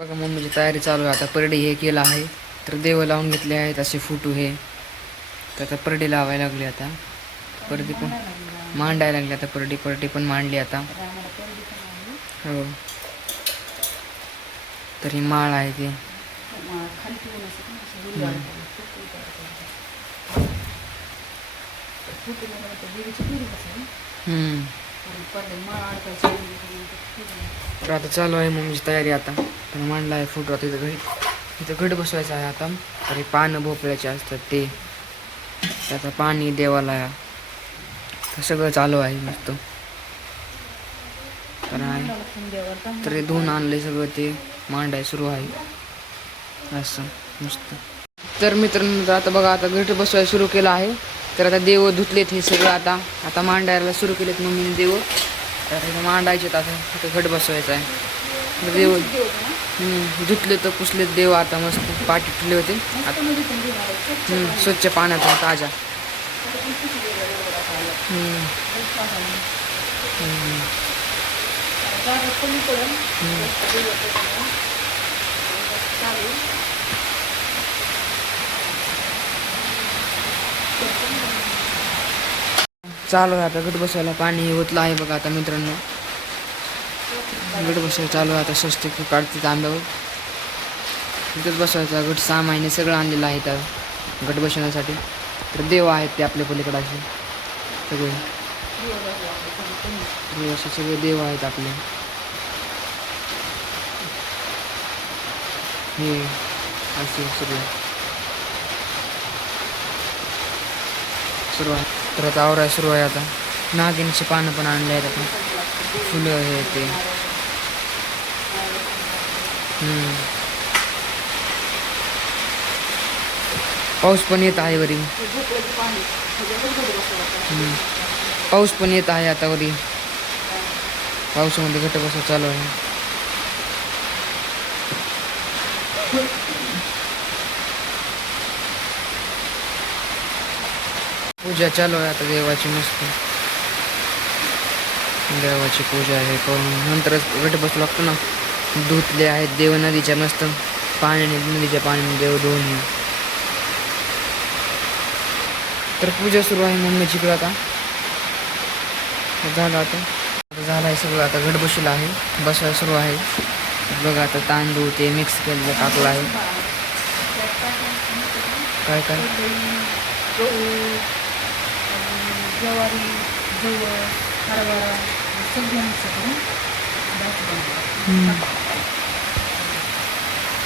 बघा मम्मीची तयारी चालू आहे. आता परडी हे केलं आहे. तर देव लावून घेतले आहेत असे फोटो हे. तर आता परडी लावायला लागली आता. परडी पण मांडायला लागली आता परडी. परडी पण मांडली आता. हो. तर ही माळ आहे ती. हम्म. तर आता चालू आहे मम्मीची तयारी आता. तर मांडला आहे फोटो आता इथं घरी. इथं घट बसवायचं आहे आता. तर हे पानं भोपळ्याचे असतात ते. त्याचं पाणी देवाला तर सगळं चालू आहे मस्त तर आहे. तर हे धुवून आणले सगळं ते. मांडाय सुरू आहे. असं मस्त तर मित्रांनो आता बघा आता घट बसवायला सुरू केलं आहे. तर आता देव धुतलेत हे सगळं आता. आता मांडायला सुरू केलेत मम्मीने देव. तर मांडायचे आता घट बसवायचं आहे. देव धुतले तर पुसलेत देव आता मस्त पाठी ठेवले होते. स्वच्छ पाण्यातून ताजा. चालू आहे आता गट बसवायला पाणी ओतलं आहे बघा आता मित्रांनो. गट बसवायला चालू आहे. आता स्वस्तिक काढते तांदूळ. तिथंच बसवायचा गट सहा महिने सगळं आणलेलं आहे त्या गट बसवण्यासाठी तर देव आहेत ते आपल्या पलीकडाचे सगळे. असे सगळे देव आहेत आपले. हे असे सगळे. सुरू आहे. तर आता आवराय सुरू आहे आता. नागिनची पानं पण आणली आहेत आता फुलं हे ते. पाऊस पण येत आहे वरी. पाऊस पण येत आहे आता वरी. पावसामध्ये घट बसा चालू आहे. पूजा चालू आहे आता देवाची मस्त. देवाची पूजा आहे करून. नंतरच घट बसू लागतो ना. धुतले आहेत. देव नदीच्या मस्त पाण्याने नदीच्या पाण्याने देव धुवून तर पूजा सुरू आहे मम्मीची इकडं आता. झालं आता. झालं आहे सगळं. आता घट आहे. बसवायला सुरू आहे. बघा आता तांदूळ ते मिक्स केलेलं टाकलं आहे. काय काय? ज्वारी हरभरा सगळं मिक्स करून. तर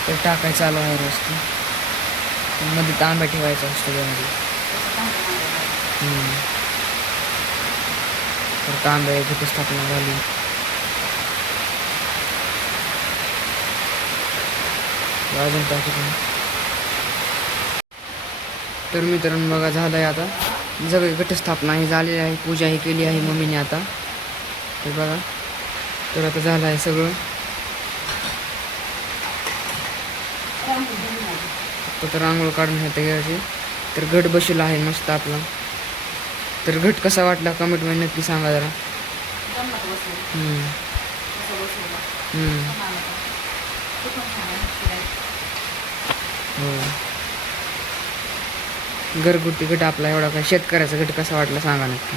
ते टाकाय चालू आहे रोज ते. मध्ये तांब्या ठेवायचा असतो त्यामध्ये तर तांब्या घटस्थापना झाली अजून टाकू तर मित्रांनो बघा झालं आहे आता. सगळी घटस्थापना ही झालेली आहे पूजा ही केली आहे मम्मीने आता. तर बघा. तर आता झालं आहे सगळं. तर रांगोळ काढून घेता घ्यायची तर घट बसला आहे मस्त आपला. तर घट कसा वाटला कमेंटमध्ये नक्की सांगा जरा. हो घरगुती गट आपला एवढा काय? शेतकऱ्याचा गट कसा वाटला सांगा नक्की.